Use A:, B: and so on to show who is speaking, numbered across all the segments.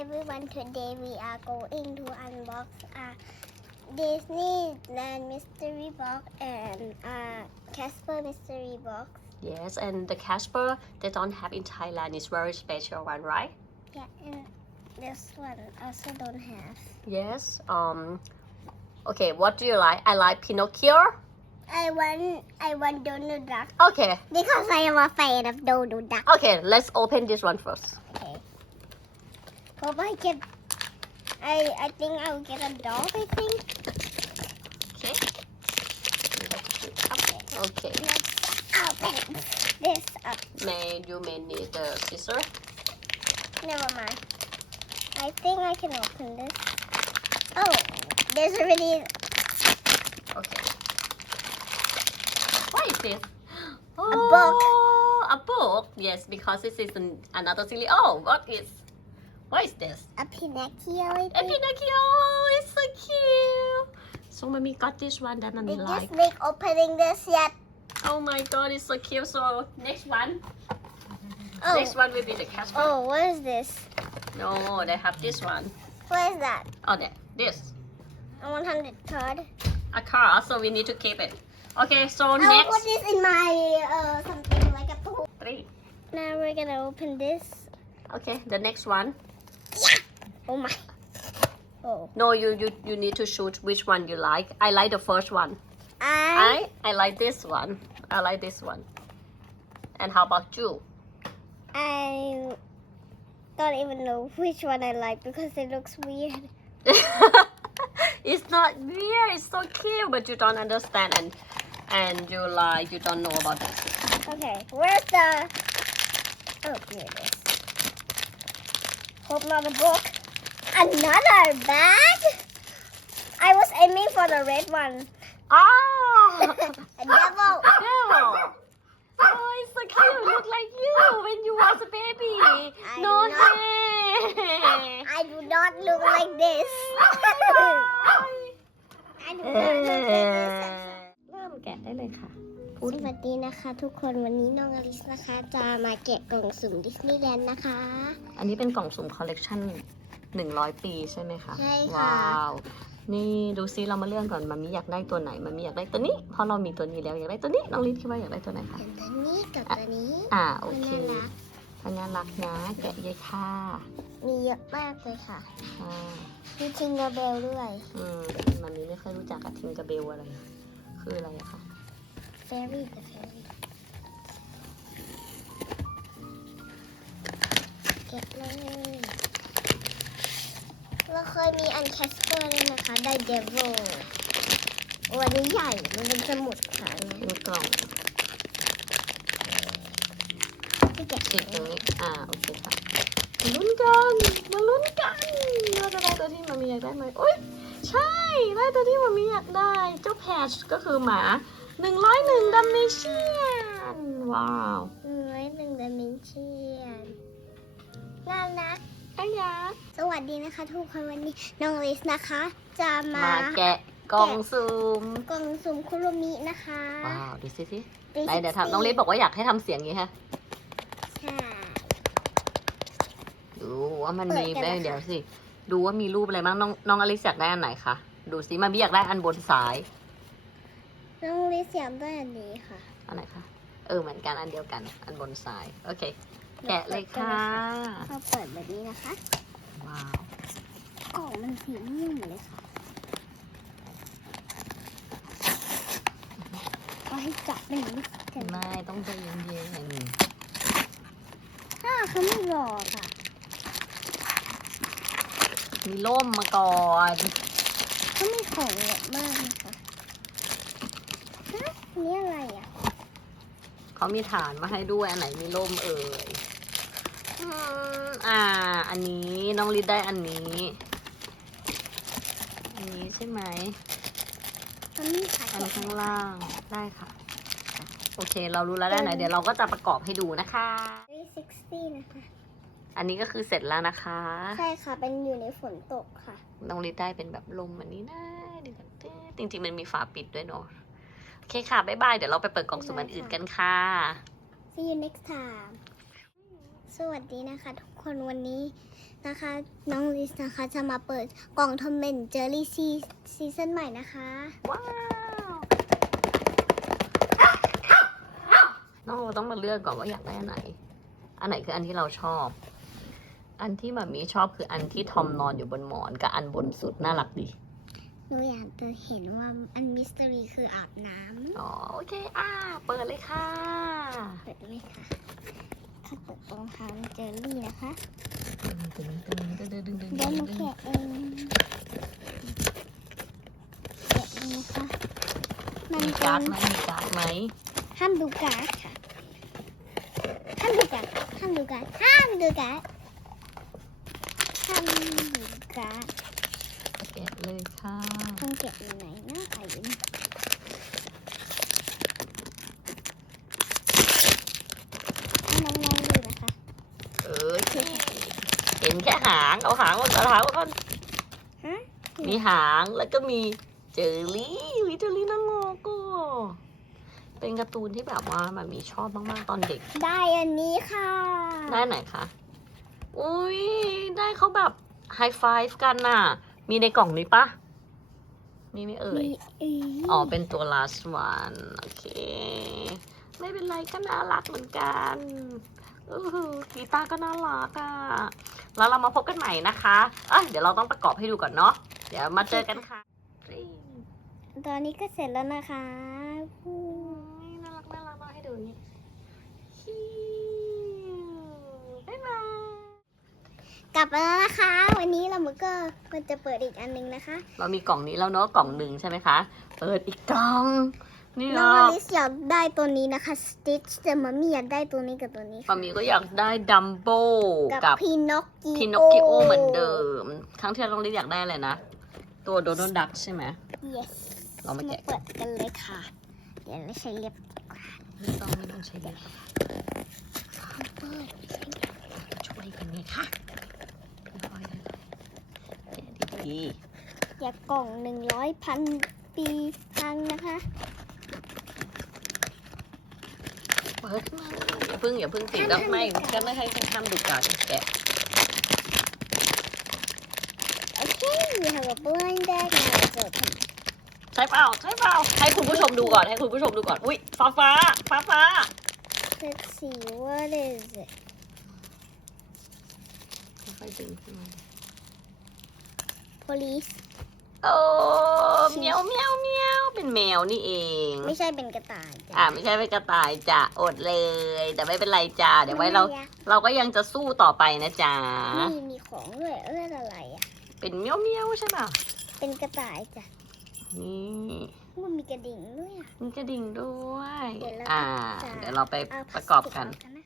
A: everyone. Today we are going to unbox uh, Disneyland mystery box and uh, Casper mystery box.
B: Yes, and the Casper they don't have in Thailand is very special one, right?
A: Yeah, and this one also don't have.
B: Yes. Um. Okay, what do you like? I like Pinocchio.
A: I want I want Donald Duck
B: Okay.
A: because I am afraid of Donald Duck.
B: Okay, let's open this one first.
A: Hope I get. I I think I'll get a dog. I think.
B: Okay.
A: Okay.
B: Okay.
A: Let's open this up.
B: May you may need the scissor.
A: Never mind. I think I can open this. Oh, there's already.
B: Okay. What is this?
A: Oh, A book.
B: Oh, A book. Yes, because this is an, another silly. Oh, what is? What is this?
A: A Pinocchio, I
B: A. Pinocchio. It's so cute. So mommy got this one that mommy
A: Did
B: like.
A: just make opening this yet?
B: Oh my god, it's so cute. So next one.
A: Oh.
B: Next one will be the Casper.
A: Oh, what is this?
B: No, they have this one.
A: What is that?
B: Oh, that this.
A: A 100 card.
B: A car. So we need to keep it. Okay, so
A: I'll
B: next
A: put this in my uh, something like a pool.
B: three.
A: Now we're gonna open this.
B: Okay, the next one.
A: Oh my. Oh.
B: No, you you you need to choose which one you like. I like the first one.
A: I
B: I I like this one. I like this one. And how about you?
A: I don't even know which one I like because it looks weird.
B: it's not weird. It's so cute, but you don't understand and and you like you don't know about that.
A: Okay, where's the? Oh, here it is. Hope not a book. Another bag. I was aiming for the red one.
B: Oh,
A: A devil.
B: devil. Oh, it's so cute. Look like you when you was a baby.
A: I
B: no
A: do not-
B: hair.
A: I do not look like this. I do not look like this.
B: เริ่มแกะได้เลยค่ะ
A: สวัสดีนะคะ ทุกคนวันนี้น้องอลิสนะคะ จะมาแกะกล่องสุ่มดิสนีย์แลนด์นะคะ
B: อันนี้เป็นกล่องสุ่มคอลเลกชัน 100 ปีใช่ไหมคะ
A: ใช่ค่ะ
B: ว้าวนี่ดูซิเรามาเลือกก่อนมามีอยากได้ตัวไหนมามีอยากได้ตัวนี้เพราะเรามีตัวนี้แล้วอยากได้ตัวนี้น้องลิศคิดว่าอยากได้ตัวไหนคะ
A: เห็นตัวนี้กับตัวนี้
B: อ่าโอ
A: มัน
B: เค
A: น่ารัก
B: มันน่ารักนะแกะเยายค่ะ
A: มีเยอะมากเลยค่ะ
B: อ่า
A: มีทิงเกอร์เบลด้วย
B: อืมมันมีไม่ค่อยรู้จักกับทิงกระเบลอะไร คืออะไรอะคะ
A: เฟรี่กับเฟรี่เก็บเลย เราเคยมีอันแคสเปอร์ด้วยนะคะได้เดวิลวันนี้ใหญ่ มันเป็นสมุดค่ะ
B: เป็นกล่อง
A: ที่แกะ
B: ฉีกตรงนี้ อ่า โอเคค่ะมาลุ้นกัน มาลุ้นกันว่าจะได้ตัวที่มามีอยากได้ไหมอุ้ยใช่ ได้ตัวที่มามีอยากได้ เจ้าแพชก็คือหมาหนึ่งร้อยหนึ่งดัมเมเชียน ว้าว
A: หนึ่งร้อยหนึ่งดิเมนเชียน สวัสดีนะคะทุกคนวันนี้น้องลิสนะคะ จะมา
B: มาแกะกล่องซุ่ม
A: กล่องสุ่มคุโรมินะคะ
B: ว้าวดูสิสิ
A: ปี
B: ไหนเดี๋ยวทำน้องลิฟบอกว่าอยากให้ทำเสียงอย่างนี้ฮะ
A: ใช่
B: ดูว่ามันมี
A: เปิดกัน
B: ได้
A: นะคะ
B: เดี๋ยวสิ ดูว่ามีรูปอะไรบ้างน้องน้องอลิซอยากได้อันไหนคะดูสิมาบี้อยากได้อันบนซ้าย
A: น้องลิสอยากได้อันนี้ค่ะ
B: อันไหนคะเออเหมือนกันอันเดียวกัน อันบนซ้ายโอเค แกะเลยค่ะ
A: เราเปิดแบบนี้นะคะ
B: ว้าว
A: กล่องมันสีนิ่มเลยค่ะก็ให้จับเป็นลิสกัน
B: ไม่ต้องใจเย็น
A: ถ้าเขาไม่รอค่ะ
B: ๆมีร่มมาก่อน
A: เขาไม่ของเยอะมากนะคะฮะอันนี่อะไรอะ
B: เขามีฐานมาให้ด้วยอันไหนมีร่มเอ่ย อืมอ่า อันนี้น้องลิดได้อันนี้ อันนี้ใช่ไหม
A: มันมีขา
B: อัน
A: แกะ
B: ข้างล่างได้ค่ะ โอเค เรารู้แล้วได้านไหน เดี๋ยวเราก็จะประกอบให้ดูนะคะ
A: 360 นะคะ
B: อันนี้ก็คือเสร็จแล้วนะคะ
A: ใช่ค่ะ เป็นอยู่ในฝนตกค่ะ
B: น้องลิดได้เป็นแบบลมอันนี้นะเดี๋ยวก่อนจริงๆ มันมีฝาปิดด้วยเนาะ โอเคค่ะ บ๊ายบาย เดี๋ยวเราไปเปิดกล่องสุ่มอันอื่นกันค่ะ
A: See you next time สวัสดีนะคะทุกคนวันนี้นะคะ น้องลิสนะคะจะมาเปิดกล่องทอมเมนเจอรี่ซีซีซั่นใหม่นะคะ
B: ว้าวน้องโอต้องมาเลือกก่อนว่าอยากได้อันไหน อันไหนคืออันที่เราชอบ อันที่แบบมีชอบคืออันที่ทอมนอนอยู่บนหมอนกับอันบนสุดน่ารักดี
A: หนูอยากจะเห็นว่าอันมิส t ต r รีคืออาบน้
B: อ๋อโอเคอ่าเปิดเลยค่ะำ
A: เปิดเลยค่ะ ถ้าเปิดรองเท้าเจอรี่นะคะ
B: ดึงดึงดึงดึงดึงดึง
A: เดี๋ยวหนู
B: ดึง
A: แกะเองแกะเองนะคะมัน
B: มี
A: เป็
B: การ์ด
A: น
B: ไหมมีการ์ดไหม
A: ห้ามดูการ์ดค่ะห้ามดูการ์ดห้ามดูการ์ดห้ามดูการ์ดห้ามดูการ์ด
B: แกะเลยค่ะ
A: ต้องแกะอยู่ไหนนะอายุให้น้องๆดูนะคะ
B: เออเห็น แค่หางเอาหางก่อนเอาหางก่อน
A: ฮะ
B: มีหางแล้วก็มีเจอรี่วิเจอรี่น่ารักก็เป็นการ์ตูนที่แบบว่ามันมีชอบมากๆตอนเด็ก
A: ได้อันนี้ค่ะ
B: ได้ไหนคะ อุ้ยได้เขาแบบไฮไฟฟ์กันน่ะ มีในกล่องนี้ปะมีไหม่เอ่ย
A: มีอี
B: อ๋อ เป็นตัว last one โอเค ไม่เป็นไรก็น่ารักเหมือนกันอือหือ กีตาร์ก็น่ารักอะแล้วเรามาพบกันใหม่นะคะเอ้ยเดี๋ยวเราต้องประกอบให้ดูก่อนเนาะเดี๋ยวมาเจอกันค่ะ
A: ตอนนี้ก็เสร็จแล้วนะคะอู้
B: น่ารักน่ารักมากให้ดูนี่ฮิวบ๊ายบาย
A: กลับมาแล้วนะคะ วันนี้เรามันก็มันจะเปิดอีกอันหนึงนะคะ
B: เรามีกล่องนี้แล้วเนาะกล่องหนึ่งใช่ไหมคะ เปิดอีกกล่อง นี่
A: น้อง
B: เนาะ
A: อลิสอยากได้ตัวนี้นะคะ Stitch แต่มัมมี่อยากได้ตัวนี้กับตัวนี้
B: ฟามีก็อยากได้ดัมโบ
A: กับ
B: กับ
A: พีนอคกิ
B: พินอคกิโอเหมือนเดิม ครั้งที่เราต้องอยากได้อะไรนะ ตัวโดนัลด์ดักใช่ไหม
A: yes
B: เรามา
A: มา
B: แกะ
A: เปิดกันเลยค่ะ เดี๋ยวเราใช้เล็บ
B: ไม่ต้องไม่ต้องใช้เล็บ
A: เปิด
B: ช่วยกันไงคะค่อยๆเลยแกะดี
A: อย่ากล่องหนึ่งร้อยพันปีพังนะคะ
B: ๆ เปิดมาอย่าเพิ่งอย่าเพิ่งติดแล้วไม่ก็ไม่ให้ห้ามดูการแกะ
A: โอเค we have a blind bag now let's open
B: ใช่เปล่าใช่เปล่าให้คุณผู้ชมดูก่อนให้คุณผู้ชมดูก่อนอุ้ยฟ้าฟ้าฟ้าฟ้า
A: let's see what is it
B: ค่อยๆดึงขึ้นมา
A: police
B: โอ้เมียวเมียวเมียวเป็นแมวนี่เอง
A: ไม่ใช่เป็นกระต่ายจ้ะ
B: อ่าไม่ใช่เป็นกระต่ายจ้ะอดเลย แต่ไม่เป็นไรจ้ะเดี๋ยวไว้เราเราก็ยังจะสู้ต่อไปนะจ๊ะ
A: นี่มีของด้วยเอออะไรอะ
B: เป็นเมียวเมียวใช่ป่ะ
A: เป็นกระต่ายจ้ะ
B: นี่
A: มันมีกระดิ่งด้วยอะ
B: มีกระดิ่งด้วย
A: เดี๋ยวเรา
B: อ่า
A: จะ
B: เดี๋ยวเราไป
A: เอา
B: ประกอบกัน
A: พลาสติออกนะ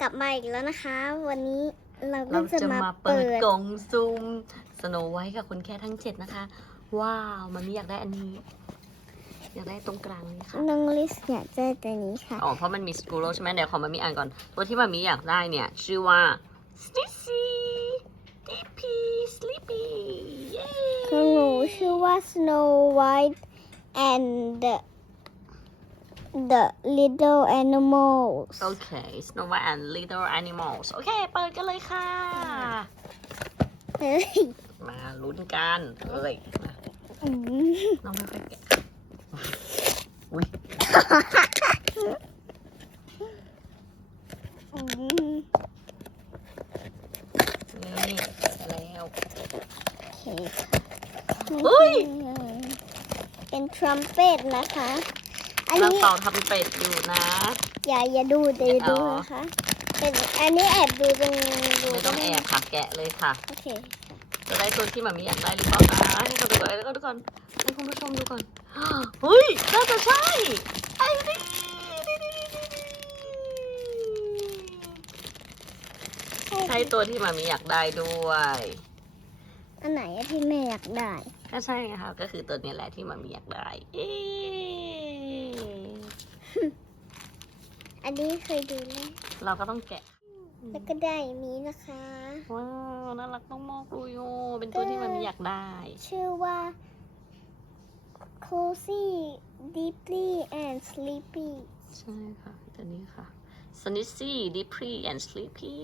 A: กลับมาอีกแล้วนะคะ วันนี้ เราก็
B: เรา
A: จะ
B: จะ
A: มา
B: มา
A: เปิ
B: เปิด
A: ด
B: กล่องซุ่มสโนไวท์กับคนแค่ทั้งเจ็ดนะคะ ว้าวมันมีอยากได้อันนี้ อยากได้ตรงกลางนี้ค่ะ
A: น้องลิสอยากได้ตัวนี้ค่ะ
B: อ๋อ เพราะมันมีสกูโรใช่ไหมเดี๋ยวขอมามีอ่านก่อน ตัวที่มามีอยากได้เนี่ย ชื่อว่า Snissy Dippy Sleepy เย้
A: ของหนูชื่อว่า Snow White and the the little animals
B: โอเค Snow White and Little Animals โอเค เปิดกันเลยค่ะ
A: เฮ้ย
B: มาลุ้นกันเอ้ยมา
A: อืม
B: น้องค่อยๆแกะอุ้ย
A: อืม
B: นี่แล้ว
A: โอเคค่ะ
B: เฮ้ย
A: เป็นทรัมเป็ตนะคะ อัน
B: เรา
A: นี้
B: ต่อทำเป็ดอยู่นะ
A: อย่าอย่าดูเดี๋ยวดูนะคะเป็นอันนี้แอบดูตรงดู
B: ไม่ต้องแอบค่ะ แกะเลยค่ะ
A: โอเค
B: จะได้ตัวที่มามีอยากได้หรือเปล่าคะให้เขาดูก่อนให้เขาดูก่อนให้คุณผู้ชมดูก่อนเฮ้ยน่าจะใช่ไอ้นี่ใช่ตัวที่มามีอยากได้ด้วย
A: อันไหนอะที่แม่อยากได้
B: ก็ใช่ไงคะก็คือตัวนี้แหละที่มามีอยากได้ เอ๊
A: อันนี้เคยดูไหม
B: เราก็ต้องแกะ
A: แล้วก็ได้อันนี้นะคะ
B: ว้าว น่ารักมากๆเลยโอเป็นตัวที่มามีอยากได้
A: ชื่อว่า cozy deeply and sleepy
B: ใช่ค่ะตัวนี้ค่ะ Sneezy, Deeply and Sleepy